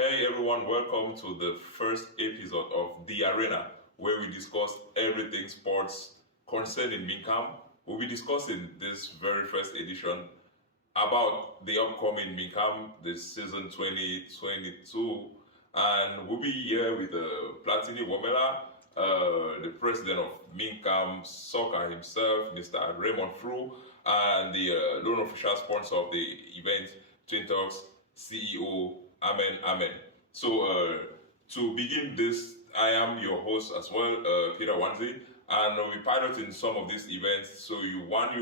Hey everyone, welcome to the first episode of The Arena, where we discuss everything sports concerning MINCAM. We'll be discussing this very first edition about the upcoming MINCAM, the season 2022, and we'll be here with Platini Womela, the president of MINCAM Soccer himself, Mr. Raymond Fru, and the lone official sponsor of the event, Twin Talks CEO Amen. So to begin this, I am your host as well, Peter Wanzi, and we'll be piloting some of these events. So you want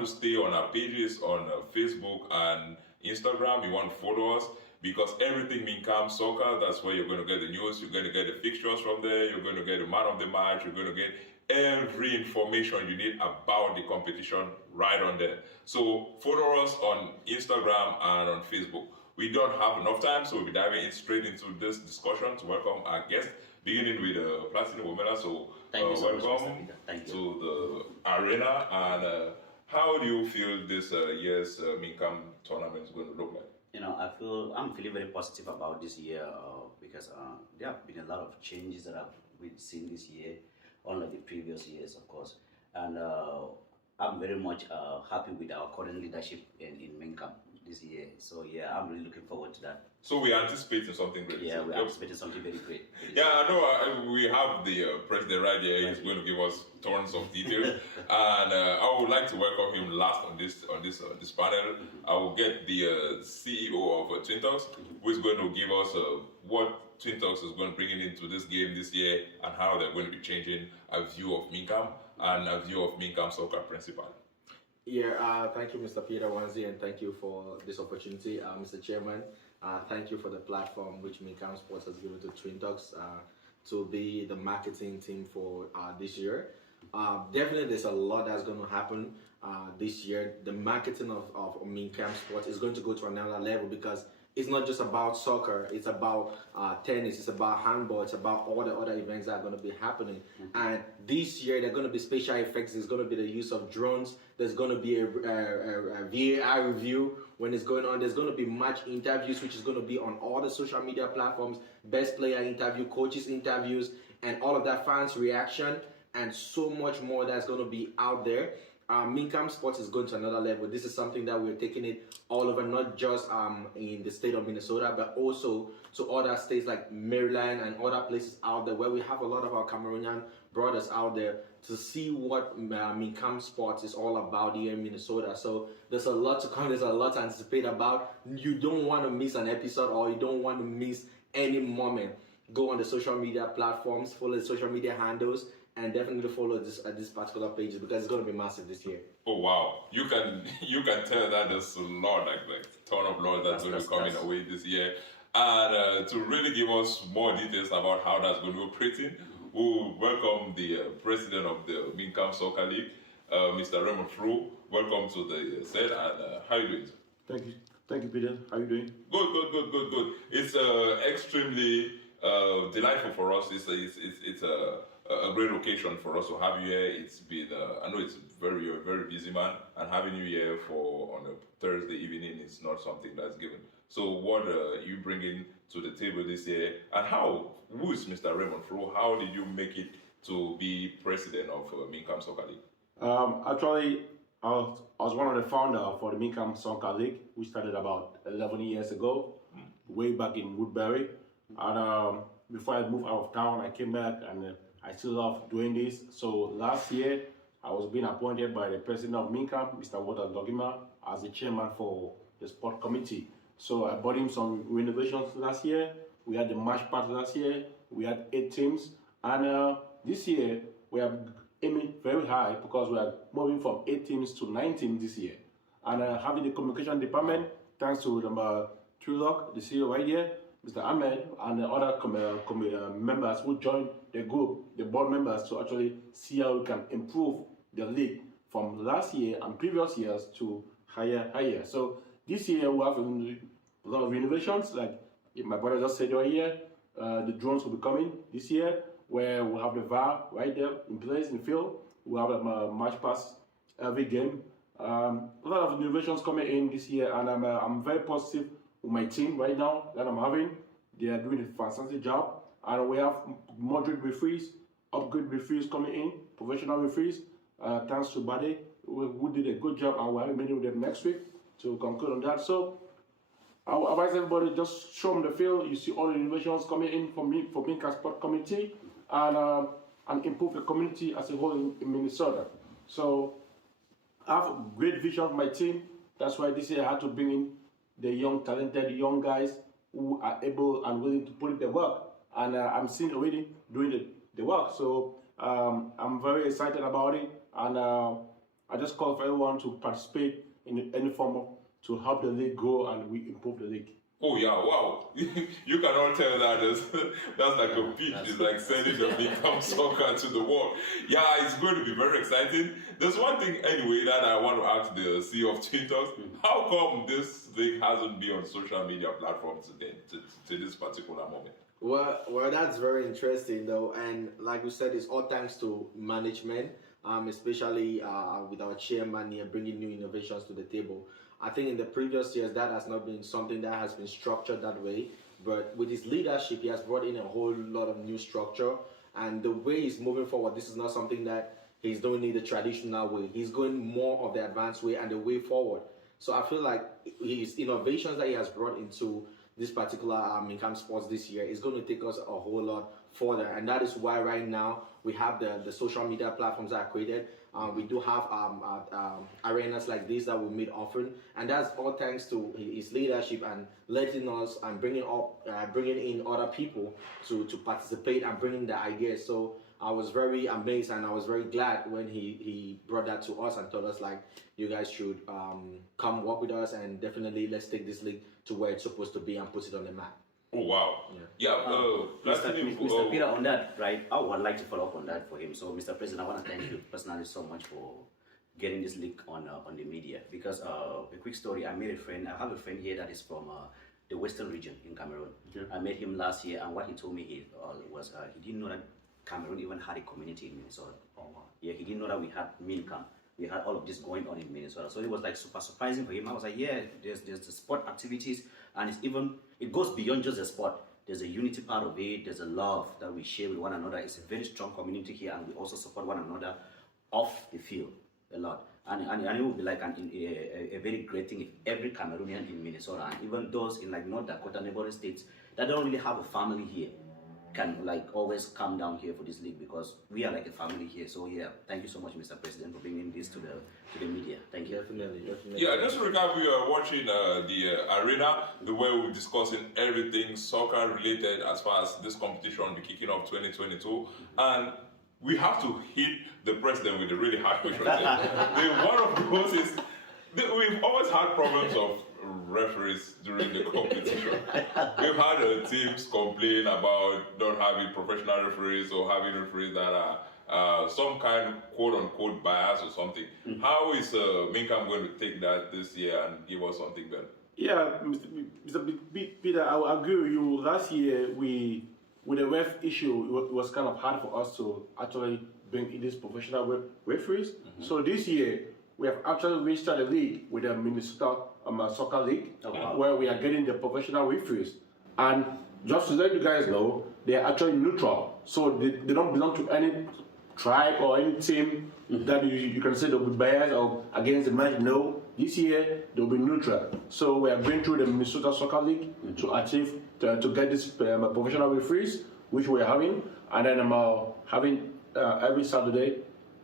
to stay on our pages on Facebook and Instagram. You want to follow us because everything MINCAM Soccer, that's where you're going to get the news. You're going to get the fixtures from there. You're going to get the man of the match. You're going to get every information you need about the competition right on there. So follow us on Instagram and on Facebook. We don't have enough time, so we'll be diving straight into this discussion to welcome our guest, beginning with Platini Womela. So, welcome to the arena. And how do you feel this year's MINCAM tournament is going to look like? I'm feeling very positive about this year because there have been a lot of changes that we've seen this year, unlike the previous years, of course. And I'm very much happy with our current leadership in MINCAM this year. So yeah, I'm really looking forward to that. So we're anticipating something great. Yeah, we're anticipating something very great. Yeah, I know. We have the president right here. He's going to give us tons of details, and I would like to welcome him last on this panel. I will get the CEO of Twin Talks, who is going to give us what Twin Talks is going to bring into this game this year and how they're going to be changing a view of MINCAM and a view of MINCAM Soccer principal. Yeah, thank you, Mr. Peter Wanzi, and thank you for this opportunity, Mr. Chairman. Thank you for the platform which MINCAM Sports has given to Twin Talks to be the marketing team for this year. Definitely, there's a lot that's going to happen this year. The marketing of MINCAM Sports is going to go to another level because it's not just about soccer, it's about tennis, it's about handball, it's about all the other events that are going to be happening. And this year, there are going to be special effects. There's going to be the use of drones. There's going to be a VAR review when it's going on. There's going to be match interviews, which is going to be on all the social media platforms, best player interview, coaches interviews, and all of that, fans reaction, and so much more that's going to be out there. MINCAM Sports is going to another level. This is something that we're taking it all over, not just in the state of Minnesota, but also to other states like Maryland and other places out there where we have a lot of our Cameroonian brothers out there to see what MINCAM Sports is all about here in Minnesota. So there's a lot to come, there's a lot to anticipate about. You don't want to miss an episode or you don't want to miss any moment. Go on the social media platforms, follow the social media handles, and definitely follow this particular page because it's going to be massive this year. Oh wow! You can tell that there's a lot, like ton of lot that's going to be coming away this year. And to really give us more details about how that's going to be operating, we'll welcome the president of the MINCAM Soccer League, Mr. Raymond Fru. Welcome to the set. And how are you doing? Thank you, Peter. How are you doing? Good. It's extremely delightful for us. It's a great occasion for us to have you here. It's been I know it's very busy man, and having you here on a Thursday evening is not something that's given. So what you bringing to the table this year, and who is Mr. Raymond Fru? How did you make it to be president of MINCAM Soccer League? Actually, I was one of the founders for the MINCAM Soccer League. We started about 11 years ago, way back in Woodbury. And before I moved out of town, I came back and I still love doing this. So last year, I was being appointed by the president of MINCAM, Mr. Walter Dogima, as the chairman for the sport committee. So I bought him some renovations last year. We had the match party last year. We had 8 teams. And this year, we are aiming very high because we are moving from 8 teams to 9 teams this year. And having the communication department, thanks to the Trilog, the CEO right here, Mr. Ahmed, and the other members who joined the group, the board members, to actually see how we can improve the league from last year and previous years to higher. So this year we have a lot of renovations, like my brother just said right here. The drones will be coming this year, where we'll have the VAR right there in place in the field. We'll have a match pass every game. A lot of innovations coming in this year, and I'm very positive with my team right now that I'm having. They are doing a fantastic job, and we have moderate referees, upgrade referees coming in, professional referees. Thanks to Bade, who did a good job, and we're having a meeting with them next week to conclude on that. So I would advise everybody, just show them the field. You see all the innovations coming in for MINCAM Sport Committee, and improve the community as a whole in Minnesota. So I have a great vision for my team. That's why this year I had to bring in the young, talented young guys who are able and willing to put in the work. And I'm seeing already doing the work. So I'm very excited about it. And I just call for everyone to participate in any form of, to help the league grow and we improve the league. Oh yeah, wow. You can all tell that that's like a pitch. It's like sending the MINCAM soccer to the world. Yeah, it's going to be very exciting. There's one thing anyway that I want to ask the CEO of Twin Talks. How come this league hasn't been on social media platforms to this particular moment? Well, that's very interesting though, and like we said, it's all thanks to management, especially with our chairman here bringing new innovations to the table. I think in the previous years that has not been something that has been structured that way, but with his leadership, he has brought in a whole lot of new structure, and the way he's moving forward, this is not something that he's doing it the traditional way. He's going more of the advanced way and the way forward. So I feel like his innovations that he has brought into this particular MINCAM Sports this year is going to take us a whole lot further, and that is why right now we have the social media platforms that are created. We do have arenas like this that we meet often, and that's all thanks to his leadership and letting us and bringing in other people to participate and bringing the ideas. So I was very amazed and I was very glad when he brought that to us and told us like, you guys should come work with us, and definitely let's take this league to where it's supposed to be and put it on the map. Oh wow! Yeah. Mr. Peter, on that, right? I would like to follow up on that for him. So, Mr. President, I want to thank you personally so much for getting this league on the media. Because a quick story, I made a friend. I have a friend here that is from the Western region in Cameroon. I met him last year, and what he told me was he didn't know that Cameroon even had a community in Minnesota. Yeah, he didn't know that we had MINCAM. We had all of this going on in Minnesota, so it was like super surprising for him. I was like, yeah, there's the sport activities, and it goes beyond just the sport. There's a unity part of it. There's a love that we share with one another. It's a very strong community here, and we also support one another off the field a lot. And it would be like a very great thing if every Cameroonian in Minnesota, and even those in like North Dakota, neighboring states that don't really have a family here, can like always come down here for this league, because we are like a family here. So yeah, thank you so much, Mr. President, for bringing this to the media. Thank you. Definitely. Yeah, just to recap, we are watching the arena, the way we're discussing everything soccer related as far as this competition will be kicking off 2022, and we have to hit the president with a really hard question. One of those is we've always had problems of referees during the competition. We've had teams complain about not having professional referees or having referees that are some kind of quote-unquote bias or something. How is MINCAM going to take that this year and give us something better? Yeah, Mr. Peter, I agree with you. Last year, with the ref issue, it was kind of hard for us to actually bring in these professional referees. So this year, we have actually registered a league with the Minnesota Soccer League, where we are getting the professional referees. And just to let you guys know, they are actually neutral. So they don't belong to any tribe or any team that you can say they'll be biased or against the match. No, this year they'll be neutral. So we are going through the Minnesota Soccer League to achieve, to get this professional referees, which we are having. And then I'm having every Saturday.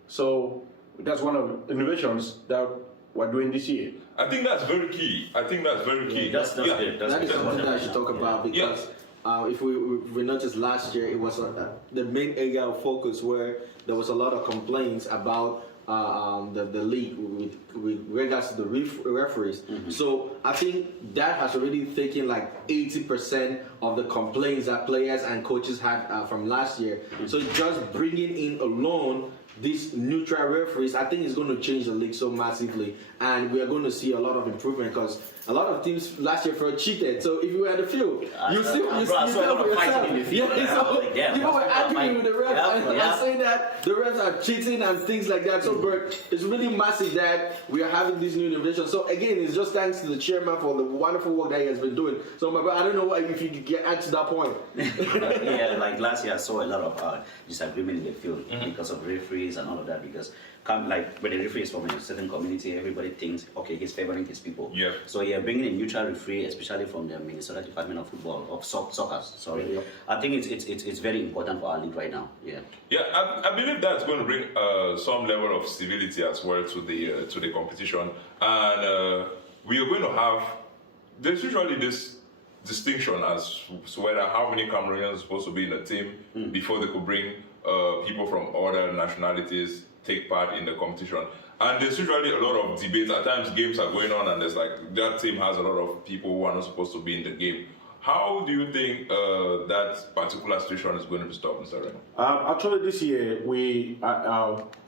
So that's one of the innovations that we're doing this year. I think that's very key. That's good. That is something that I should talk about, because if we noticed last year, it was the main area of focus where there was a lot of complaints about the league with regards to the referees. So I think that has already taken like 80% of the complaints that players and coaches had from last year. So just bringing in alone these neutral referees, I think it's going to change the league so massively, and we are going to see a lot of improvement, because a lot of teams last year for cheated. So if you were at the field, you still bro, I you saw a still lot for of fighting yourself. in the field. Yeah, I was so like, damn, people were that's a lot of arguing with the refs fighting. and saying that the refs are cheating and things like that. So, Bert, it's really massive that we are having these new innovations. So again, it's just thanks to the chairman for the wonderful work that he has been doing. So, my brother, I don't know if you could get add to that point. Yeah, like last year I saw a lot of disagreement in the field because of referees and all of that. Because like when the referee is from a certain community, everybody thinks, okay, he's favoring his people. Yeah. So yeah, bringing a neutral referee, especially from the Minnesota Department of Football of soccer. Sorry, I think it's very important for our league right now. Yeah. Yeah, I believe that's going to bring some level of civility as well to the competition, and we are going to have. There's usually this distinction as to whether how many Cameroonians are supposed to be in a team before they could bring people from other nationalities take part in the competition. And there's usually a lot of debate. At times games are going on and there's like, that team has a lot of people who are not supposed to be in the game. How do you think that particular situation is going to be stopped, Mr. Ren? Actually, this year we're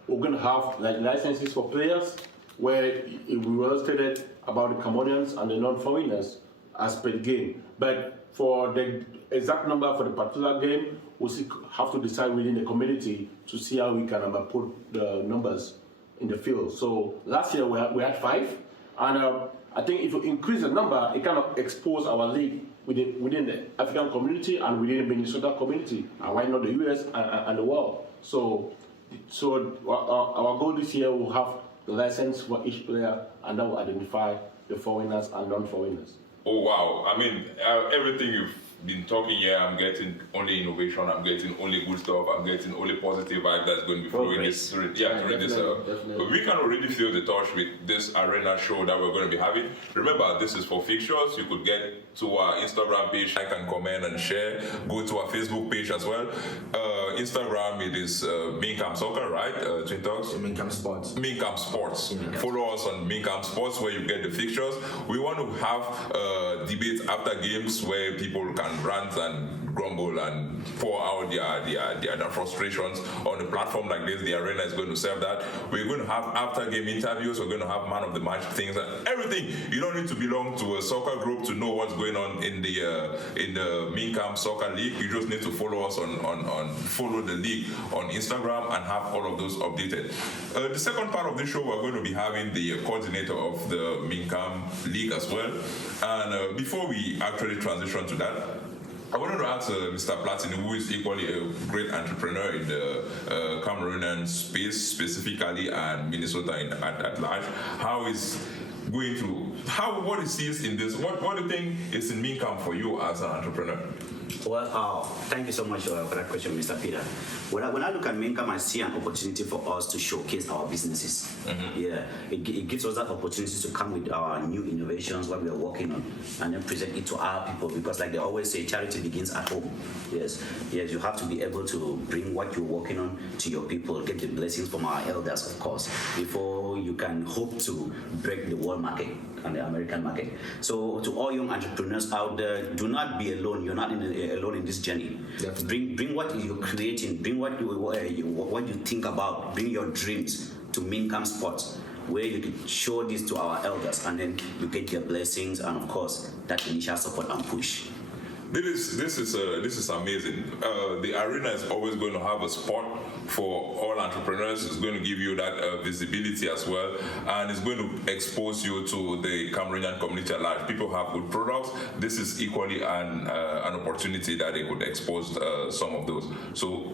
going to have like licenses for players where we were stated about the Cameroonians and the non-foreigners as per game. But for the exact number for the particular game, we still have to decide within the community to see how we can put the numbers in the field. So last year we had 5, and I think if we increase the number, it kind of expose our league within the African community and within the Minnesota community, and why not the US and the world. So our goal this year will have the license for each player, and that will identify the foreigners and non-foreigners. Oh wow! I mean, everything you've been talking here, I'm getting only innovation. I'm getting only good stuff. I'm getting only positive vibe that's going to be flowing during this. But we can already feel the touch with this arena show that we're going to be having. Remember, this is for fixtures. You could get to our Instagram page, like and comment and share. Go to our Facebook page as well. Instagram, it is MINCAM Soccer, right? Twin Talks. MINCAM Sports. MINCAM Sports. Follow us on MINCAM Sports where you get the fixtures. We want to have debates after games where people can rant and grumble and pour out their frustrations on a platform like this. The arena is going to serve that. We're going to have after game interviews. We're going to have man of the match things and everything. You don't need to belong to a soccer group to know what's going on in the MINCAM Soccer League. You just need to follow us on follow the league on Instagram and have all of those updated. The second part of the show, we're going to be having the coordinator of the MINCAM League as well. And before we actually transition to that, I wanted to ask Mr. Platini, who is equally a great entrepreneur in the Cameroonian space specifically and Minnesota at large, how is going to, what he sees in this, what do you think is in MINCAM for you as an entrepreneur? Well, thank you so much for that question, Mr. Peter. When I look at MINCAM, I see an opportunity for us to showcase our businesses. Yeah, it gives us that opportunity to come with our new innovations, what we are working on, and then present it to our people. Because, like they always say, charity begins at home. Yes, you have to be able to bring what you're working on to your people, get the blessings from our elders, of course, before you can hope to break the world market and the American market. So, to all young entrepreneurs out there, do not be alone. You're not alone in this journey. Bring what you're creating. Bring what you think about. Bring your dreams to MINCAM Sports, where you can show this to our elders, and then you get their blessings and, of course, that initial support and push. This is amazing. The arena is always going to have a spot for all entrepreneurs. It's going to give you that visibility as well, and it's going to expose you to the Cameroonian community at large. People have good products. This is equally an opportunity that they could expose some of those. So